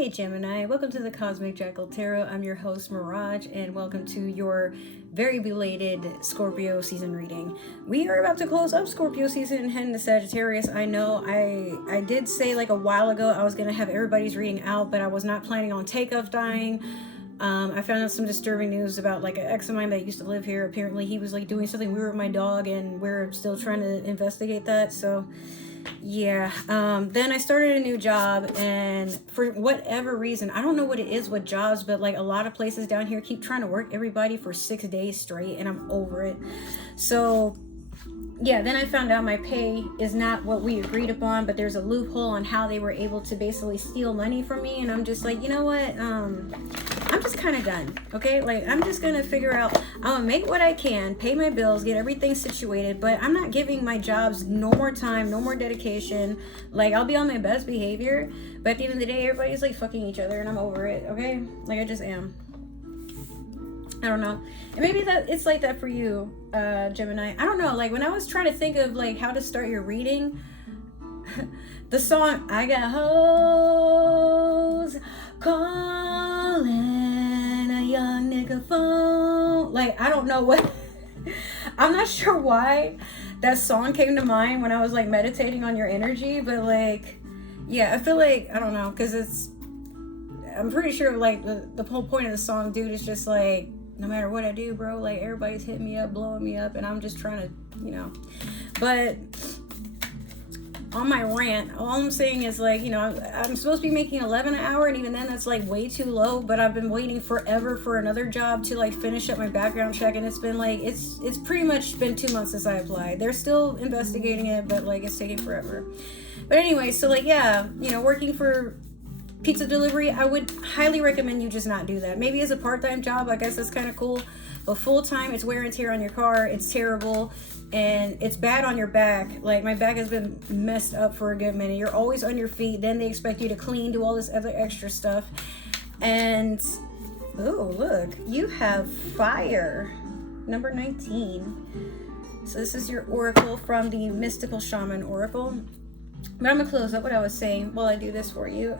Hey Gemini, welcome to the Cosmic Jackal Tarot. I'm your host Mirage, and welcome to your very belated Scorpio season reading. We are about to close up Scorpio season and head into Sagittarius. I know I did say like a while ago I was going to have everybody's reading out, but I was not planning on Takeoff dying. I found out some disturbing news about like an ex of mine that used to live here. Apparently he was like doing something weird with my dog, and we're still trying to investigate that. So yeah, then I started a new job, and for whatever reason, I don't know what it is with jobs, but like a lot of places down here keep trying to work everybody for 6 days straight, and I'm over it. So yeah, then I found out my pay is not what we agreed upon, but there's a loophole on how they were able to basically steal money from me, and I'm just like, you know what, I'm just kind of done, okay? Like, I'm just gonna figure out, I'm gonna make what I can, pay my bills, get everything situated, but I'm not giving my jobs no more time, no more dedication. Like, I'll be on my best behavior, but at the end of the day, everybody's like fucking each other, and I'm over it, okay? Like, I just am. I don't know. And maybe that it's like that for you, Gemini. I don't know. Like, when I was trying to think of like how to start your reading, the song "I Got Hoes Calling a Young Nigga Phone," like, I don't know what. I'm not sure why that song came to mind when I was like meditating on your energy, but like, yeah, I feel like, I don't know, because I'm pretty sure like the whole point of the song, dude, is just like, no matter what I do, bro, like, everybody's hitting me up, blowing me up, and I'm just trying to, you know. But on my rant, all I'm saying is, like, you know, I'm supposed to be making 11 an hour, and even then that's like way too low. But I've been waiting forever for another job to like finish up my background check, and it's been like, it's pretty much been 2 months since I applied. They're still investigating it, but like, it's taking forever. But anyway, so like, yeah, you know, working for pizza delivery, I would highly recommend you just not do that. Maybe as a part-time job, I guess that's kind of cool, but full-time, it's wear and tear on your car, it's terrible, and it's bad on your back. Like, my back has been messed up for a good minute. You're always on your feet, then they expect you to clean, do all this other extra stuff. And oh, look, you have fire, number 19. So this is your oracle from the Mystical Shaman Oracle. But I'm gonna close up what I was saying while I do this for you.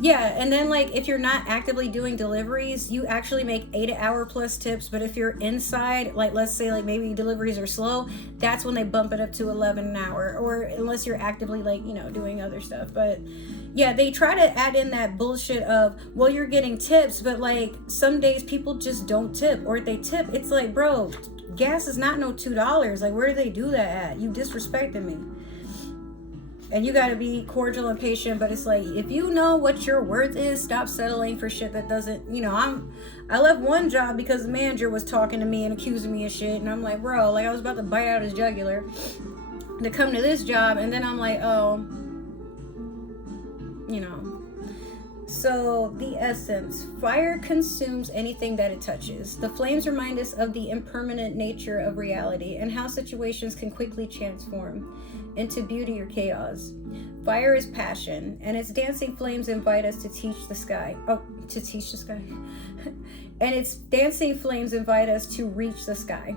Yeah, and then like, if you're not actively doing deliveries, you actually make 8-hour plus tips. But if you're inside, like, let's say like maybe deliveries are slow, that's when they bump it up to 11 an hour, or unless you're actively like, you know, doing other stuff. But yeah, they try to add in that bullshit of, well, you're getting tips, but like, some days people just don't tip, or if they tip, it's like, bro, gas is not no $2. Like, where do they do that at? You disrespected me. And you gotta be cordial and patient, but it's like, if you know what your worth is, stop settling for shit that doesn't, you know. I left one job because the manager was talking to me and accusing me of shit, and I'm like, bro, like, I was about to bite out his jugular to come to this job, and then I'm like, oh, you know. So the essence: fire consumes anything that it touches. The flames remind us of the impermanent nature of reality and how situations can quickly transform into beauty or chaos. Fire is passion, and its dancing flames invite us to teach the sky. And its dancing flames invite us to reach the sky.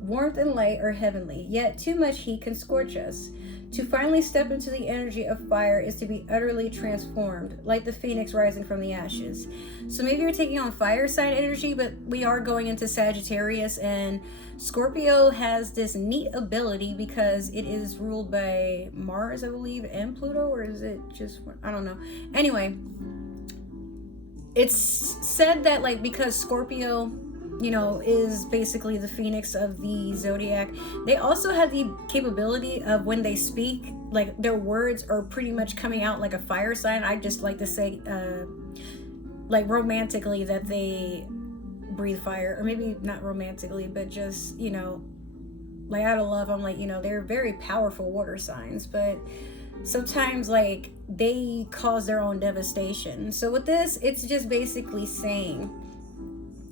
Warmth and light are heavenly, yet too much heat can scorch us. To finally step into the energy of fire is to be utterly transformed, like the phoenix rising from the ashes. So maybe you're taking on fire sign energy, but we are going into Sagittarius, and Scorpio has this neat ability because it is ruled by Mars, I believe, and Pluto, or is it just, I don't know. Anyway, it's said that like, because Scorpio, you know, is basically the phoenix of the zodiac, they also have the capability of, when they speak, like, their words are pretty much coming out like a fire sign. I just like to say, like, romantically, that they breathe fire, or maybe not romantically, but just, you know, like, out of love. I'm like, you know, they're very powerful water signs, but sometimes like they cause their own devastation. So with this, it's just basically saying,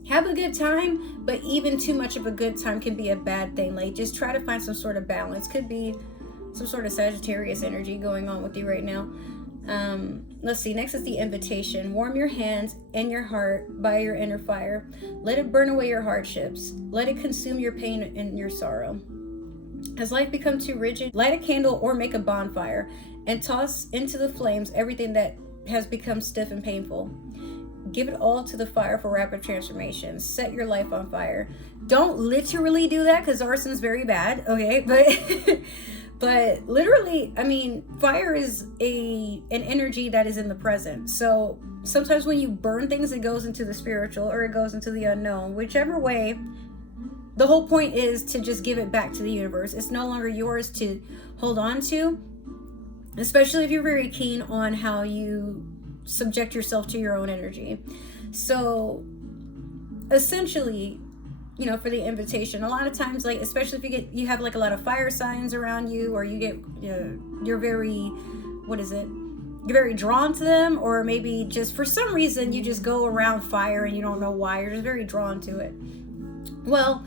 have a good time, but even too much of a good time can be a bad thing. Like, just try to find some sort of balance. Could be some sort of Sagittarius energy going on with you right now. Let's see, next is the invitation. Warm your hands and your heart by your inner fire. Let it burn away your hardships. Let it consume your pain and your sorrow. Has life become too rigid? Light a candle or make a bonfire. and toss into the flames everything that has become stiff and painful. Give it all to the fire for rapid transformation. Set your life on fire. Don't literally do that, because arson's very bad, okay? But literally, I mean, fire is an energy that is in the present. So sometimes when you burn things, it goes into the spiritual or it goes into the unknown. Whichever way, the whole point is to just give it back to the universe. It's no longer yours to hold on to, especially if you're very keen on how you subject yourself to your own energy. So essentially, you know, for the invitation, a lot of times, like, especially if you have like a lot of fire signs around you, or you get, you're very, you're very drawn to them, or maybe just for some reason you just go around fire and you don't know why, you're just very drawn to it. Well,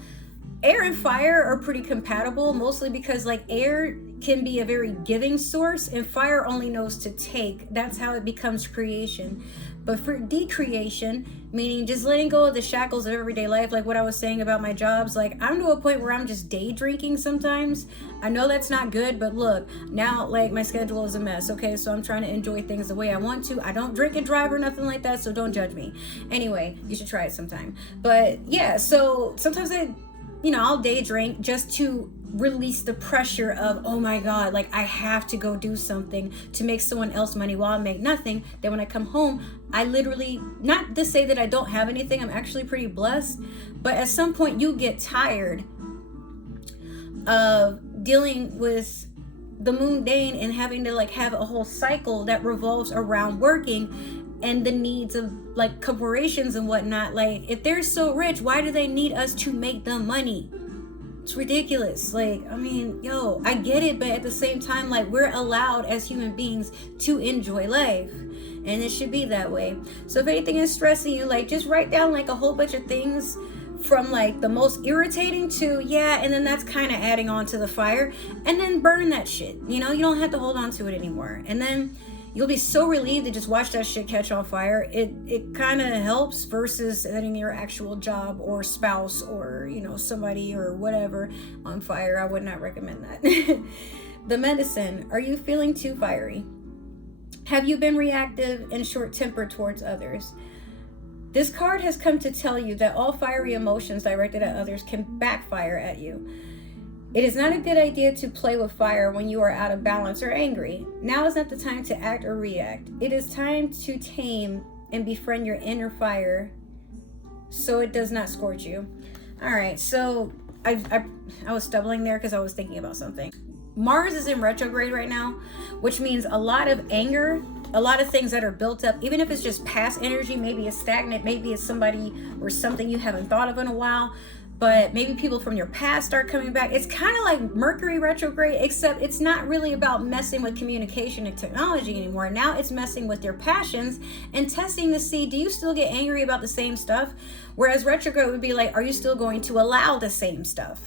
air and fire are pretty compatible, mostly because like air can be a very giving source and fire only knows to take. That's how it becomes creation. But for decreation, meaning just letting go of the shackles of everyday life, like what I was saying about my jobs, like I'm to a point where I'm just day drinking sometimes. I know that's not good, but look, now like my schedule is a mess, okay? So I'm trying to enjoy things the way I want to. I don't drink and drive or nothing like that, so don't judge me. Anyway, you should try it sometime. But yeah, so sometimes I'll day drink just to release the pressure of, oh my God, like I have to go do something to make someone else money while I make nothing. Then when I come home, I literally, not to say that I don't have anything, I'm actually pretty blessed, but at some point you get tired of dealing with the mundane and having to like have a whole cycle that revolves around working and the needs of like corporations and whatnot. Like if they're so rich, why do they need us to make them money? It's ridiculous. Like, I mean, I get it, but at the same time, like we're allowed as human beings to enjoy life, and it should be that way. So if anything is stressing you, like just write down like a whole bunch of things from like the most irritating to, and then that's kind of adding on to the fire, and then burn that shit. You don't have to hold on to it anymore. And then you'll be so relieved to just watch that shit catch on fire. It kind of helps versus setting your actual job or spouse or, somebody or whatever on fire. I would not recommend that. The medicine. Are you feeling too fiery? Have you been reactive and short-tempered towards others? This card has come to tell you that all fiery emotions directed at others can backfire at you. It is not a good idea to play with fire when you are out of balance or angry. Now is not the time to act or react. It is time to tame and befriend your inner fire so it does not scorch you. All right, so I was stumbling there because I was thinking about something. Mars is in retrograde right now, which means a lot of anger, a lot of things that are built up, even if it's just past energy, maybe it's stagnant, maybe it's somebody or something you haven't thought of in a while, but maybe people from your past start coming back. It's kind of like Mercury retrograde, except it's not really about messing with communication and technology anymore. Now it's messing with your passions and testing to see, do you still get angry about the same stuff? Whereas retrograde would be like, are you still going to allow the same stuff?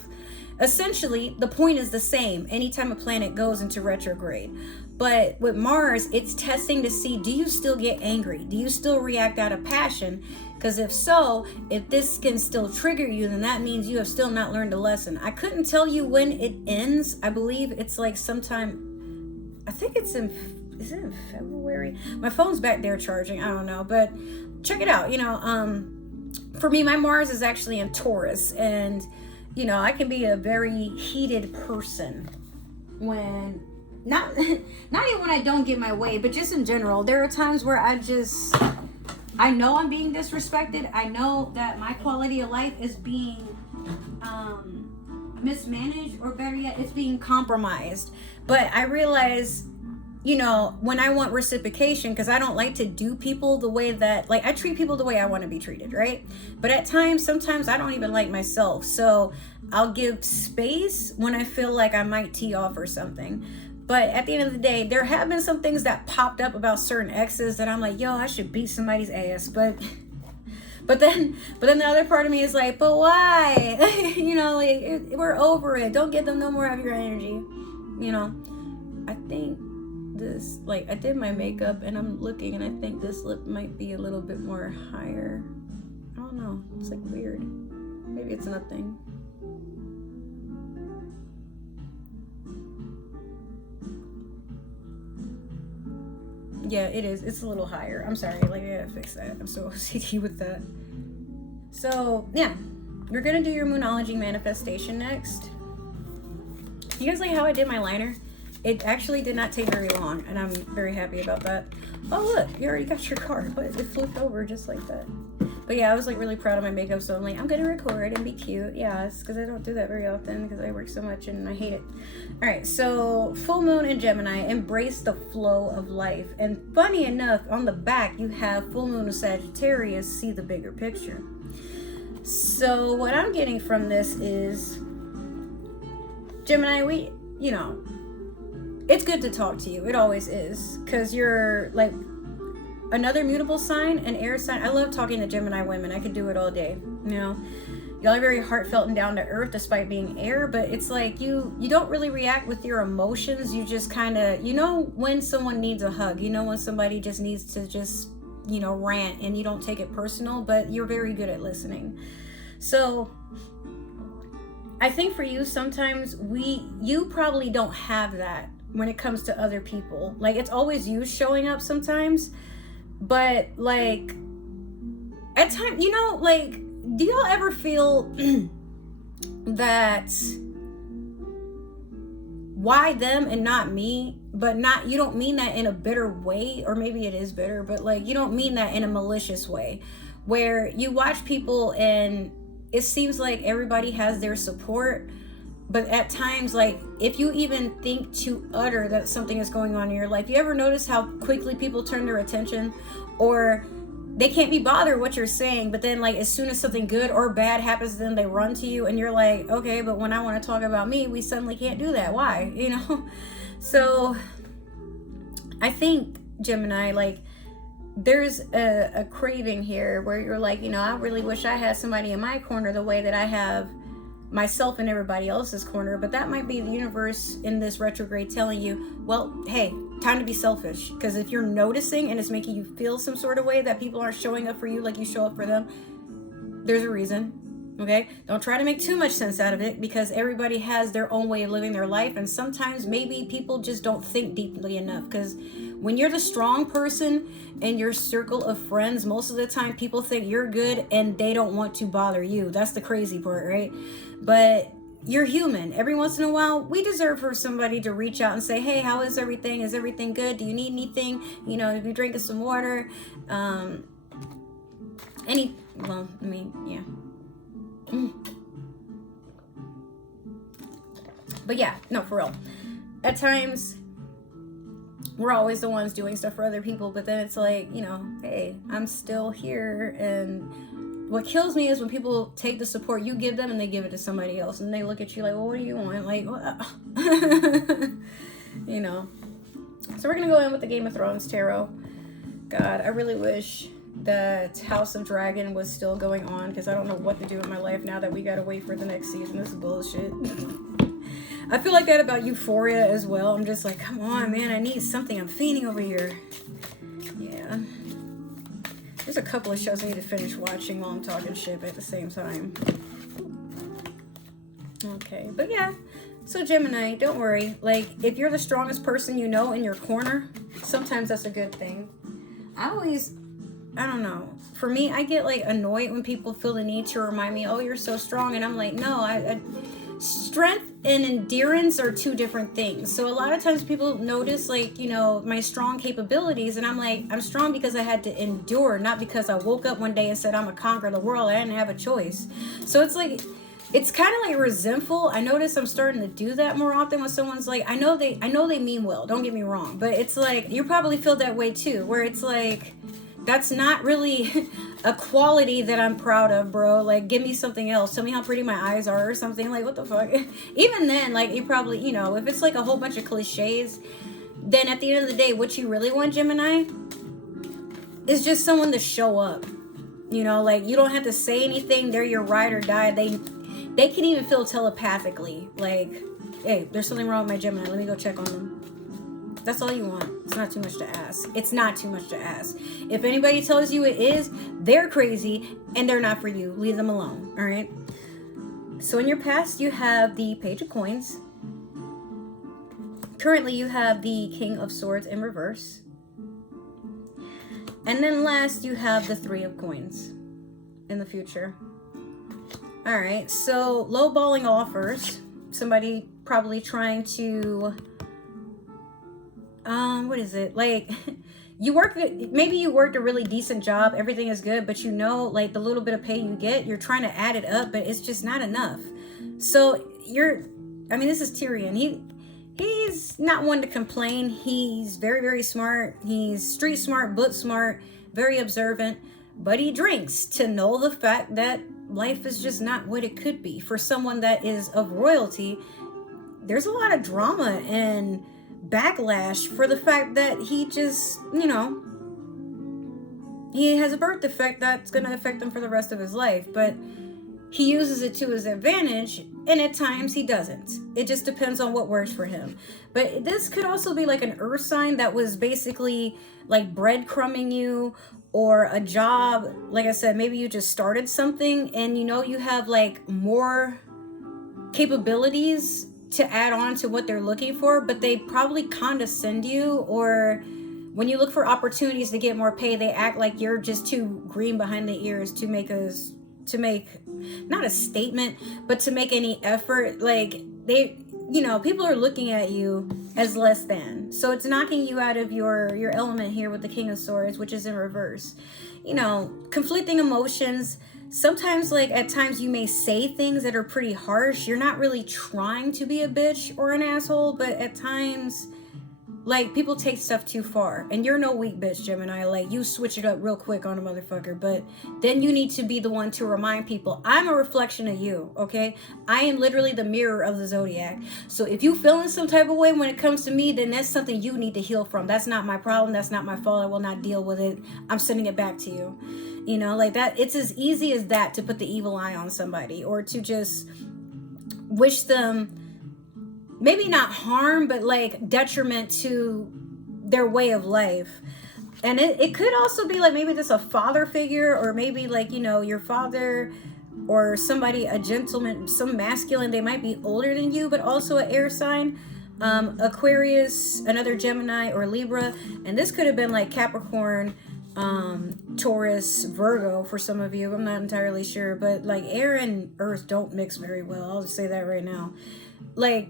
Essentially, the point is the same anytime a planet goes into retrograde. But with Mars, it's testing to see, do you still get angry? Do you still react out of passion? Because if so, if this can still trigger you, then that means you have still not learned a lesson. I couldn't tell you when it ends. I believe it's like sometime, I think it's is it in February? My phone's back there charging. I don't know, but check it out. For me, my Mars is actually in Taurus, and I can be a very heated person when not even when I don't get my way, but just in general. There are times where I know I'm being disrespected. I know that my quality of life is being mismanaged, or better yet, it's being compromised. But I realize, when I want reciprocation, because I don't like to do people the way that, like, I treat people the way I want to be treated, right? But at times, sometimes I don't even like myself. So I'll give space when I feel like I might tee off or something. But at the end of the day, there have been some things that popped up about certain exes that I'm like, I should beat somebody's ass. But then the other part of me is like, but why? We're over it. Don't give them no more of your energy. I think this, like, I did my makeup and I'm looking and I think this lip might be a little bit more higher. I don't know. It's like weird. Maybe it's nothing. Yeah, it is. It's a little higher. I'm sorry. Like, I gotta fix that. I'm so OCD with that. So, yeah. We're gonna do your Moonology manifestation next. You guys like how I did my liner? It actually did not take very long, and I'm very happy about that. Oh, look. You already got your card, but it flipped over just like that. But yeah, I was like really proud of my makeup, so I'm like, I'm gonna record and be cute. Yeah, it's because I don't do that very often because I work so much and I hate it. All right, so full moon in Gemini, embrace the flow of life. And funny enough, on the back, you have full moon of Sagittarius, see the bigger picture. So what I'm getting from this is, Gemini, it's good to talk to you. It always is, because you're like another mutable sign, an air sign. I love talking to Gemini women. I could do it all day. Y'all are very heartfelt and down to earth despite being air, but it's like you don't really react with your emotions. You just kind of, when someone needs a hug, when somebody just needs to just, rant, and you don't take it personal, but you're very good at listening. So I think for you, sometimes you probably don't have that when it comes to other people. Like, it's always you showing up sometimes. But, like, at times, do y'all ever feel that why them and not me? But you don't mean that in a bitter way, or maybe it is bitter, but, like, you don't mean that in a malicious way, where you watch people and it seems like everybody has their support, but at times, like, if you even think to utter that something is going on in your life, you ever notice how quickly people turn their attention, or they can't be bothered what you're saying, but then, like, as soon as something good or bad happens to them, they run to you, and you're like, okay, but when I want to talk about me, we suddenly can't do that. Why? So I think, Gemini, like, there's a craving here where you're like, I really wish I had somebody in my corner the way that I have myself in everybody else's corner. But that might be the universe in this retrograde telling you, well, hey, time to be selfish. Because if you're noticing and it's making you feel some sort of way that people aren't showing up for you like you show up for them, there's a reason. Okay, don't try to make too much sense out of it, because everybody has their own way of living their life, and sometimes maybe people just don't think deeply enough. Because when you're the strong person in your circle of friends, most of the time people think you're good and they don't want to bother you. That's the crazy part, right? But you're human. Every once in a while, we deserve for somebody to reach out and say, hey, how is everything? Is everything good? Do you need anything? If you're drinking some water, yeah. But yeah, no, for real. At times, we're always the ones doing stuff for other people, but then it's like, hey, I'm still here. And what kills me is when people take the support you give them and they give it to somebody else, and they look at you like, well, what do you want? Like, So we're gonna go in with the Game of Thrones tarot. God, I really wish that House of Dragon was still going on, because I don't know what to do with my life now that we gotta wait for the next season. This is bullshit. I feel like that about Euphoria as well. I'm just like, come on, man, I need something. I'm fiending over here. Yeah. There's a couple of shows I need to finish watching while I'm talking shit at the same time. Okay, but yeah. So Gemini, don't worry. Like, if you're the strongest person in your corner, sometimes that's a good thing. I don't know. For me, I get like annoyed when people feel the need to remind me, oh, you're so strong. And I'm like, no, strength and endurance are two different things. So a lot of times people notice like, my strong capabilities, and I'm like, I'm strong because I had to endure, not because I woke up one day and said I'm gonna conquer the world. I didn't have a choice. So it's like, it's kind of like resentful. I notice I'm starting to do that more often when someone's like, I know they mean well, don't get me wrong, but it's like, you probably feel that way too, where it's like, that's not really a quality that I'm proud of, bro. Like, give me something else. Tell me how pretty my eyes are or something. Like, what the fuck? Even then, like, you probably, if it's like a whole bunch of cliches, then at the end of the day, what you really want, Gemini, is just someone to show up. Like, you don't have to say anything. They're your ride or die. They can even feel telepathically. Like, hey, there's something wrong with my Gemini. Let me go check on them. That's all you want. It's not too much to ask. It's not too much to ask. If anybody tells you it is, they're crazy and they're not for you. Leave them alone. All right. So in your past, you have the Page of Coins. Currently, you have the King of Swords in reverse. And then last, you have the Three of Coins in the future. All right, so lowballing offers. Somebody probably trying to, what is it? Like, maybe you worked a really decent job, everything is good, but you know, like the little bit of pay you get, you're trying to add it up, but it's just not enough. So this is Tyrion. He's not one to complain. He's very, very smart. He's street smart, book smart, very observant, but he drinks to know the fact that life is just not what it could be. For someone that is of royalty, there's a lot of drama and backlash for the fact that he just, he has a birth defect that's going to affect him for the rest of his life, but he uses it to his advantage, and at times he doesn't. It just depends on what works for him. But this could also be like an earth sign that was basically like breadcrumbing you, or a job. Like I said, maybe you just started something and you have like more capabilities to add on to what they're looking for, but they probably condescend you, or when you look for opportunities to get more pay, they act like you're just too green behind the ears to make not a statement, but to make any effort. Like people are looking at you as less than. So it's knocking you out of your element here with the King of Swords, which is in reverse. Conflicting emotions. Sometimes, like, at times you may say things that are pretty harsh. You're not really trying to be a bitch or an asshole, but at times, like, people take stuff too far. And you're no weak bitch, Gemini. Like, you switch it up real quick on a motherfucker. But then you need to be the one to remind people, I'm a reflection of you, okay? I am literally the mirror of the zodiac. So if you feeling some type of way when it comes to me, then that's something you need to heal from. That's not my problem. That's not my fault. I will not deal with it. I'm sending it back to you. Like that. It's as easy as that to put the evil eye on somebody, or to just wish them maybe not harm, but like detriment to their way of life. And it could also be like maybe just a father figure, or maybe like, your father or somebody, a gentleman, some masculine. They might be older than you, but also an air sign. Aquarius, another Gemini or Libra. And this could have been like Capricorn, Taurus, Virgo for some of you. I'm not entirely sure, but like air and earth don't mix very well. I'll just say that right now. Like,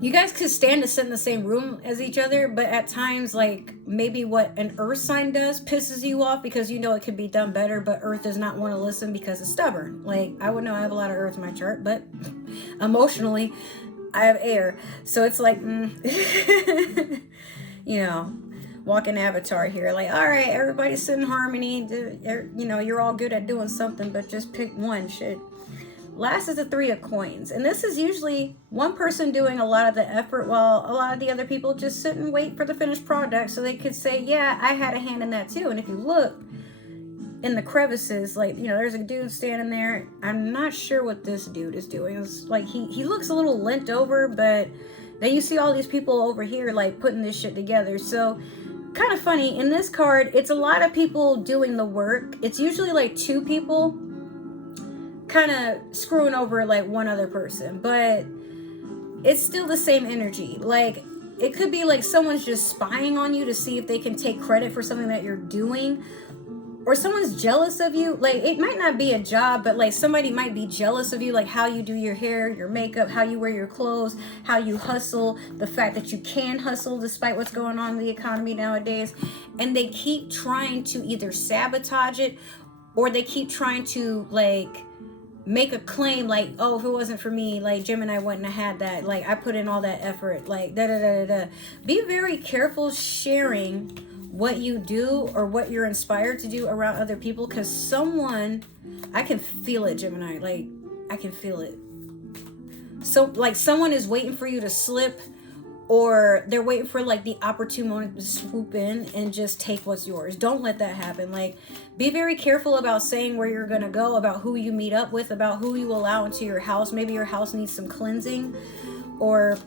you guys could stand to sit in the same room as each other, but at times, like, maybe what an earth sign does pisses you off because it could be done better, but earth does not want to listen because it's stubborn. Like, I would know I have a lot of earth in my chart, but emotionally I have air, so it's like walking avatar here, like, all right, everybody sit in harmony, you're all good at doing something, but just pick one shit. Last is the Three of Coins, and this is usually one person doing a lot of the effort while a lot of the other people just sit and wait for the finished product so they could say, yeah, I had a hand in that too. And if you look in the crevices, like, there's a dude standing there. I'm not sure what this dude is doing. It's like he looks a little limped over, but then you see all these people over here like putting this shit together. So kind of funny. In this card, it's a lot of people doing the work. It's usually like two people kind of screwing over like one other person, but it's still the same energy. Like, it could be like someone's just spying on you to see if they can take credit for something that you're doing, or someone's jealous of you. Like, it might not be a job, but like somebody might be jealous of you, like how you do your hair, your makeup, how you wear your clothes, how you hustle, the fact that you can hustle despite what's going on in the economy nowadays. And they keep trying to either sabotage it, or they keep trying to like make a claim like, oh, if it wasn't for me, like, Gemini wouldn't have had that, like, I put in all that effort, like, da. Be very careful sharing what you do or what you're inspired to do around other people, because I can feel it, Gemini, like, I can feel it. So, like, someone is waiting for you to slip, or they're waiting for like the opportune moment to swoop in and just take what's yours. Don't let that happen. Like, be very careful about saying where you're gonna go, about who you meet up with, about who you allow into your house. Maybe your house needs some cleansing, or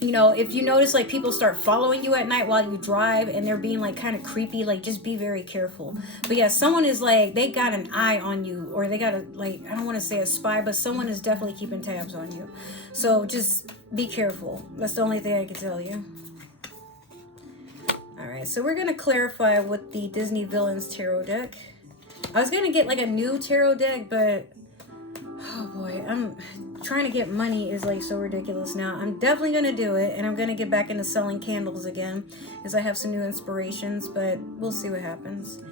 if you notice like people start following you at night while you drive and they're being like kind of creepy, like, just be very careful. But yeah, someone is like, they got an eye on you, or they got like, I don't want to say a spy, but someone is definitely keeping tabs on you. So just be careful. That's the only thing I can tell you. All right, right, so we're going to clarify with the Disney Villains Tarot deck. I was going to get like a new tarot deck, but oh boy, I'm trying to get money is like so ridiculous now. I'm definitely going to do it, and I'm going to get back into selling candles again as I have some new inspirations, but we'll see what happens.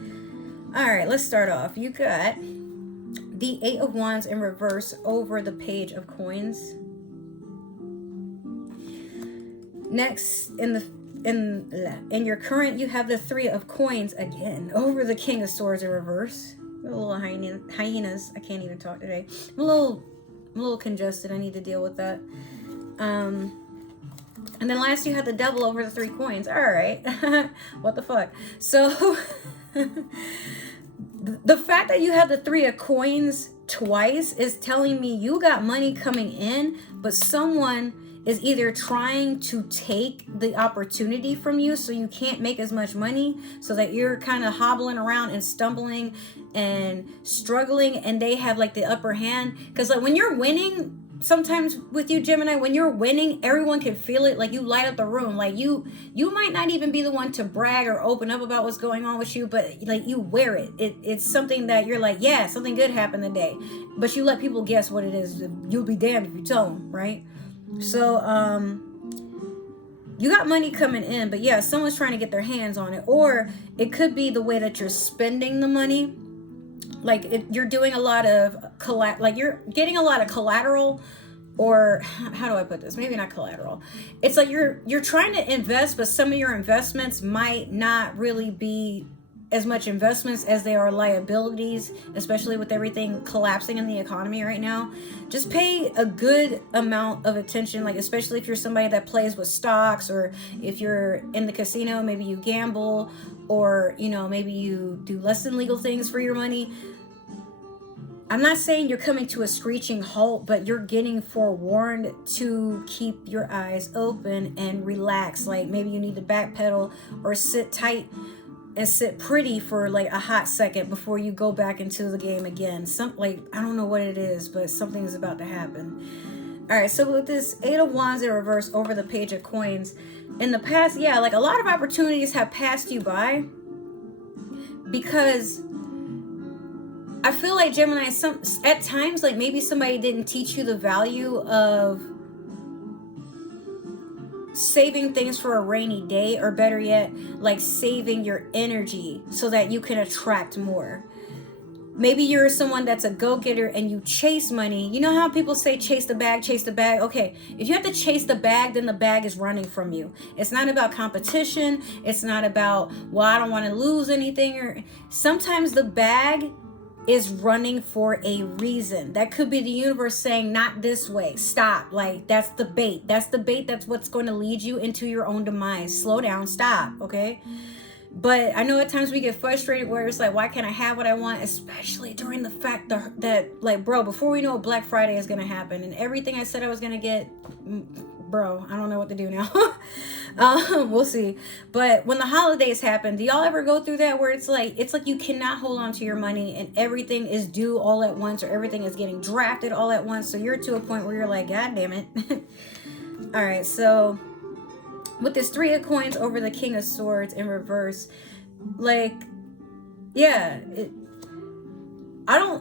All right, let's start off. You got the Eight of Wands in reverse over the Page of Coins. Next, in your current, you have the Three of Coins again over the King of Swords in reverse. A little hyenas. I can't even talk today. I'm a little congested. I need to deal with that. And then last, you had the Devil over the Three Coins. All right. What the fuck? So the fact that you have the Three of Coins twice is telling me you got money coming in, but someone is either trying to take the opportunity from you so you can't make as much money, so that you're kind of hobbling around and stumbling and struggling, and they have like the upper hand. Because like when you're winning, sometimes with you, Gemini, when you're winning, everyone can feel it. Like you light up the room. Like you might not even be the one to brag or open up about what's going on with you, but like you wear it. It's something that you're like, yeah, something good happened today, but you let people guess what it is. You'll be damned if you tell them, right? So you got money coming in, but yeah, someone's trying to get their hands on it. Or it could be the way that you're spending the money. Like you're doing a lot of like you're getting a lot of collateral, or how do I put this? Maybe not collateral. It's like you're trying to invest, but some of your investments might not really be as much investments as they are liabilities, especially with everything collapsing in the economy right now. Just pay a good amount of attention, like especially if you're somebody that plays with stocks, or if you're in the casino, maybe you gamble, or maybe you do less than legal things for your money. I'm not saying you're coming to a screeching halt, but you're getting forewarned to keep your eyes open and relax. Like maybe you need to backpedal or sit tight and sit pretty for like a hot second before you go back into the game again. I don't know what it is, but something is about to happen. All right, so with this Eight of Wands in reverse over the Page of Coins, in the past, yeah, like a lot of opportunities have passed you by, because I feel like Gemini, at times, like maybe somebody didn't teach you the value of saving things for a rainy day, or better yet, like saving your energy so that you can attract more. Maybe you're someone that's a go-getter and you chase money. You know how people say chase the bag, chase the bag? Okay, if you have to chase the bag, then the bag is running from you. It's not about competition. It's not about, well, I don't want to lose anything. Or sometimes the bag is running for a reason. That could be the universe saying, not this way, stop. Like that's the bait. That's what's going to lead you into your own demise. Slow down, stop. Okay. But I know at times we get frustrated where it's like, why can't I have what I want? Especially during the fact that like, bro, before we know Black Friday is going to happen and everything I said I was going to get, bro, I don't know what to do now. We'll see. But when the holidays happen, do y'all ever go through that where it's like you cannot hold on to your money and everything is due all at once, or everything is getting drafted all at once? So you're to a point where you're like, God damn it. All right. So with this Three of Coins over the King of Swords in reverse, like, yeah,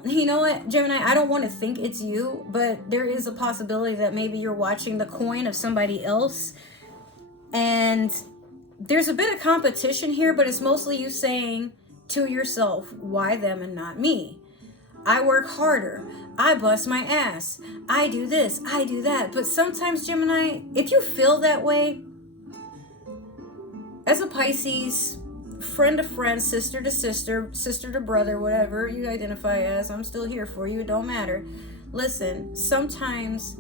you know what, Gemini, I don't want to think it's you, but there is a possibility that maybe you're watching the coin of somebody else, and there's a bit of competition here, but it's mostly you saying to yourself, why them and not me? I work harder. I bust my ass. I do this. I do that. But sometimes, Gemini, if you feel that way, as a Pisces, friend to friend, sister to sister, sister to brother, whatever you identify as, I'm still here for you. It don't matter. Listen, sometimes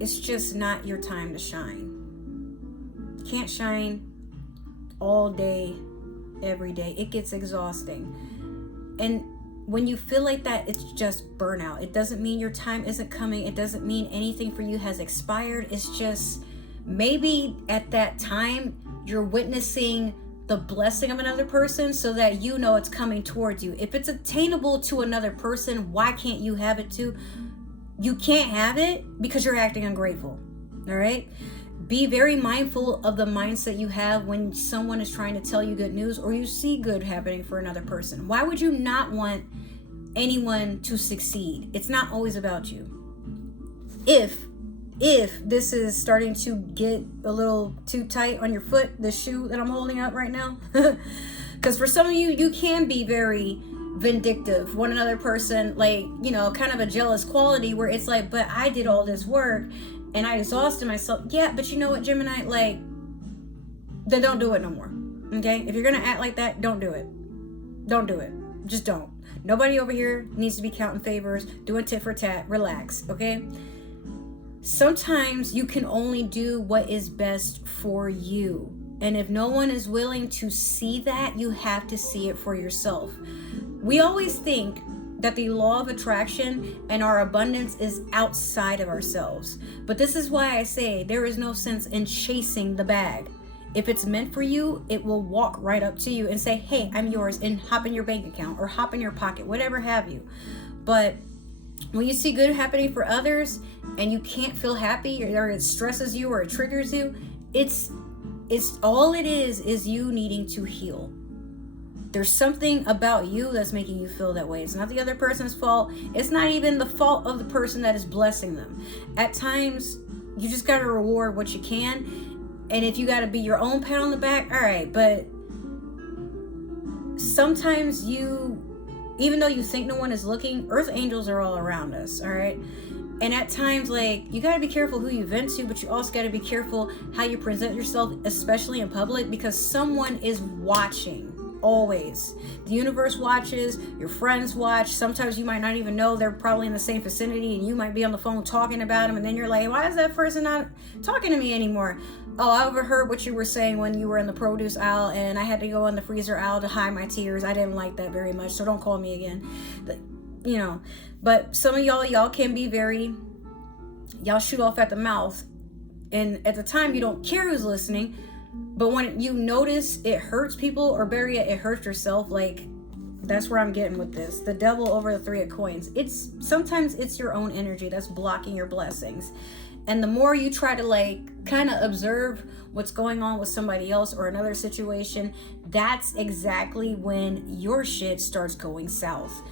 it's just not your time to shine. You can't shine all day, every day. It gets exhausting. And when you feel like that, it's just burnout. It doesn't mean your time isn't coming. It doesn't mean anything for you has expired. It's just maybe at that time you're witnessing the blessing of another person so that you know it's coming towards you. If it's attainable to another person, why can't you have it too? You can't have it because you're acting ungrateful. All right? be very mindful of the mindset you have when someone is trying to tell you good news or you see good happening for another person. Why would you not want anyone to succeed? It's not always about you. If this is starting to get a little too tight on your foot, the shoe that I'm holding up right now, because for some of you, you can be very vindictive, want another person, like, you know, kind of a jealous quality where it's like, but I did all this work and I exhausted myself. Yeah, but you know what, Gemini, like, then don't do it no more. Okay? If you're gonna act like that, don't do it. Don't do it. Just don't. Nobody over here needs to be counting favors, doing tit for tat. Relax, okay? Sometimes you can only do what is best for you. And if no one is willing to see that, you have to see it for yourself. We always think that the law of attraction and our abundance is outside of ourselves. But this is why I say there is no sense in chasing the bag. If it's meant for you, it will walk right up to you and say, hey, I'm yours, and hop in your bank account or hop in your pocket, whatever have you. But when you see good happening for others and you can't feel happy, or it stresses you or it triggers you, it's all it is you needing to heal. There's something about you that's making you feel that way. It's not the other person's fault. It's not even the fault of the person that is blessing them. At times, you just got to reward what you can. And if you got to be your own pat on the back, all right. But sometimes even though you think no one is looking, earth angels are all around us, all right? And at times, like, you got to be careful who you vent to, but you also got to be careful how you present yourself, especially in public, because someone is watching. Always. The universe watches, your friends watch. Sometimes you might not even know they're probably in the same vicinity, and you might be on the phone talking about them, and then you're like, why is that person not talking to me anymore? Oh, I overheard what you were saying when you were in the produce aisle, and I had to go in the freezer aisle to hide my tears. I didn't like that very much, so don't call me again. You know, but some of y'all can be y'all shoot off at the mouth, and at the time you don't care who's listening. But when you notice it hurts people, or better yet, it hurts yourself, like, that's where I'm getting with this. The devil over the 3 of coins. Sometimes it's your own energy that's blocking your blessings. And the more you try to, like, kind of observe what's going on with somebody else or another situation, that's exactly when your shit starts going south.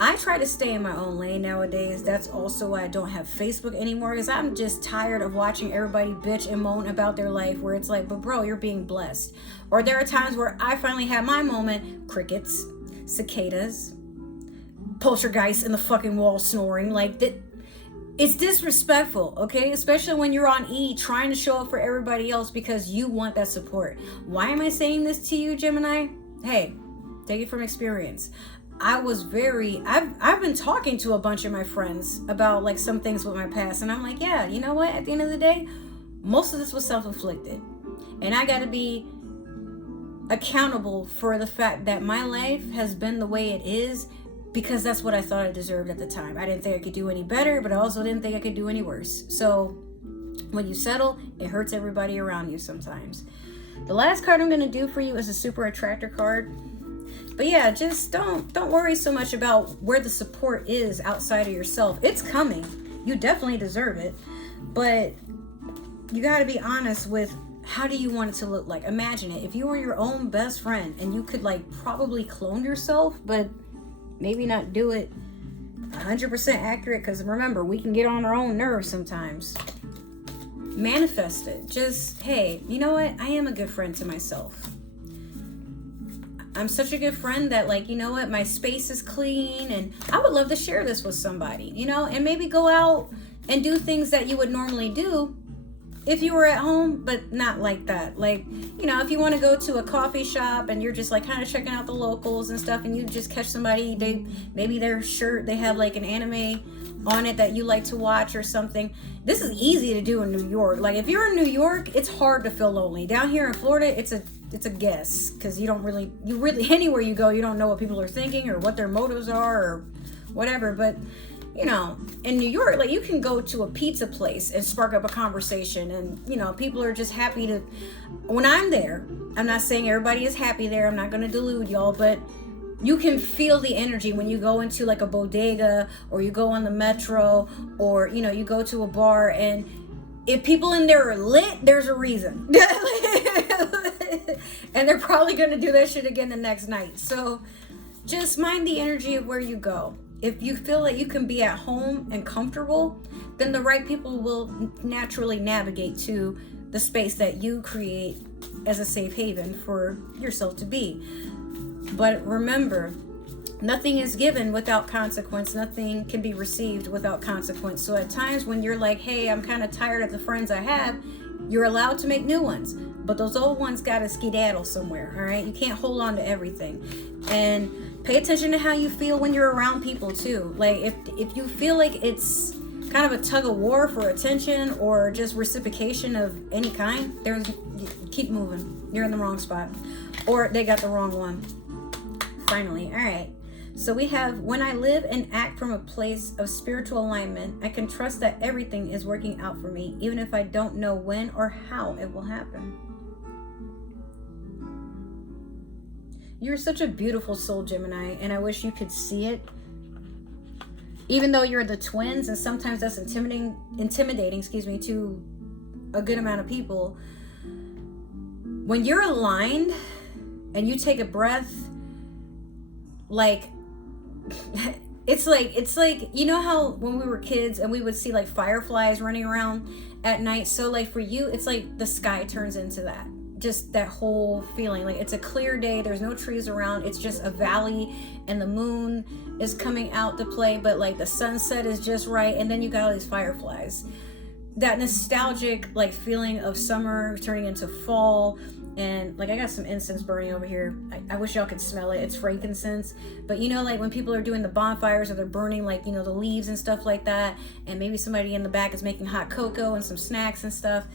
I try to stay in my own lane nowadays. That's also why I don't have Facebook anymore, because I'm just tired of watching everybody bitch and moan about their life, where it's like, but bro, you're being blessed. Or there are times where I finally had my moment, crickets, cicadas, poltergeists in the fucking wall snoring. Like, that, it's disrespectful, okay? Especially when you're on E trying to show up for everybody else because you want that support. Why am I saying this to you, Gemini? Hey, take it from experience. I've been talking to a bunch of my friends about, like, some things with my past, and I'm like, yeah, you know what, at the end of the day, most of this was self-inflicted, and I got to be accountable for the fact that my life has been the way it is, because that's what I thought I deserved at the time. I didn't think I could do any better, but I also didn't think I could do any worse. So when you settle, it hurts everybody around you sometimes. The last card I'm going to do for you is a super attractor card. But yeah, just don't worry so much about where the support is outside of yourself. It's coming. You definitely deserve it. But you got to be honest with, how do you want it to look like? Imagine it. If you were your own best friend and you could, like, probably clone yourself, but maybe not do it 100% accurate, because remember, we can get on our own nerves sometimes. Manifest it. Just, hey, you know what? I am a good friend to myself. I'm such a good friend that, like, you know what, my space is clean, and I would love to share this with somebody, you know, and maybe go out and do things that you would normally do if you were at home, but not like that. Like, you know, if you want to go to a coffee shop and you're just, like, kind of checking out the locals and stuff, and you just catch somebody, maybe their shirt, they have, like, an anime on it that you like to watch or something. This is easy to do in New York. Like, if you're in New York, it's hard to feel lonely. Down here in Florida, it's a guess, because you really anywhere you go, you don't know what people are thinking or what their motives are or whatever. But, you know, in New York, like, you can go to a pizza place and spark up a conversation, and, you know, people are just happy to, when I'm there, I'm not saying everybody is happy there, I'm not going to delude y'all, but you can feel the energy when you go into, like, a bodega, or you go on the metro, or, you know, you go to a bar, and if people in there are lit, there's a reason. And they're probably going to do that shit again the next night. So just mind the energy of where you go. If you feel like you can be at home and comfortable, then the right people will naturally navigate to the space that you create as a safe haven for yourself to be. But remember, nothing is given without consequence. Nothing can be received without consequence. So at times when you're like, hey, I'm kind of tired of the friends I have, you're allowed to make new ones. But those old ones got to skedaddle somewhere, all right? You can't hold on to everything. And pay attention to how you feel when you're around people too. Like if you feel like it's kind of a tug of war for attention or just reciprocation of any kind, keep moving. You're in the wrong spot. Or they got the wrong one. Finally, all right. So we have, when I live and act from a place of spiritual alignment, I can trust that everything is working out for me, even if I don't know when or how it will happen. You're such a beautiful soul, Gemini, and I wish you could see it. Even though you're the twins, and sometimes that's intimidating, to a good amount of people. When you're aligned and you take a breath, like it's like you know how when we were kids and we would see like fireflies running around at night, so like for you it's like the sky turns into that, just that whole feeling. Like it's a clear day, there's no trees around, it's just a valley and the moon is coming out to play, but like the sunset is just right, and then you got all these fireflies. That nostalgic like feeling of summer turning into fall. And like I got some incense burning over here. I wish y'all could smell it. It's frankincense. But you know, like when people are doing the bonfires or they're burning like, you know, the leaves and stuff like that, and maybe somebody in the back is making hot cocoa and some snacks and stuff.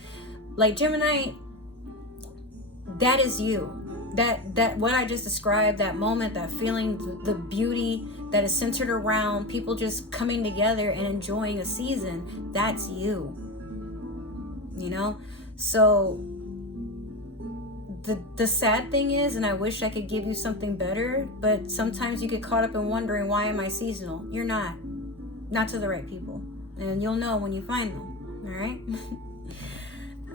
Like Gemini, that is you. That what I just described, that moment, that feeling, the beauty that is centered around people just coming together and enjoying a season, that's you. You know? So the sad thing is, and I wish I could give you something better, but sometimes you get caught up in wondering, why am I seasonal? You're not to the right people, and you'll know when you find them. All right.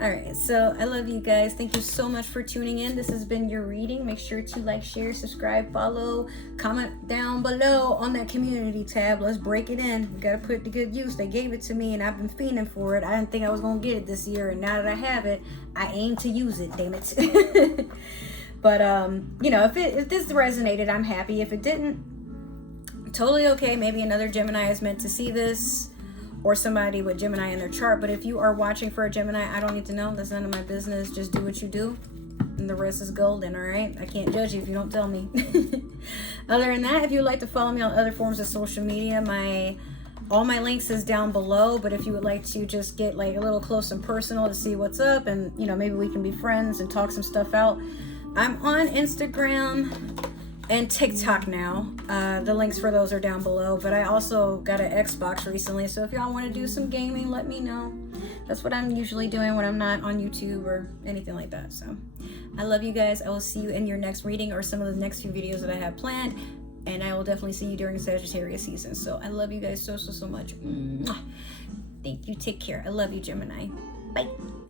All right, so I love you guys. Thank you so much for tuning in. This has been your reading. Make sure to like, share, subscribe, follow, comment down below on that community tab. Let's break it in. We got to put it to good use. They gave it to me and I've been fiending for it. I didn't think I was going to get it this year, and now that I have it, I aim to use it, damn it. But you know, if this resonated, I'm happy. If it didn't, totally okay. Maybe another Gemini is meant to see this, or somebody with Gemini in their chart. But if you are watching for a Gemini, I don't need to know. That's none of my business. Just do what you do, and the rest is golden, all right? I can't judge you if you don't tell me. Other than that, if you'd like to follow me on other forms of social media, all my links is down below. But if you would like to just get like a little close and personal to see what's up, and you know, maybe we can be friends and talk some stuff out, I'm on Instagram and TikTok now. The links for those are down below, but I also got an Xbox recently, so if y'all want to do some gaming, let me know. That's what I'm usually doing when I'm not on YouTube or anything like that. So I love you guys. I will see you in your next reading or some of the next few videos that I have planned, and I will definitely see you during Sagittarius season. So I love you guys so much. Thank you. Take care. I love you, Gemini. Bye.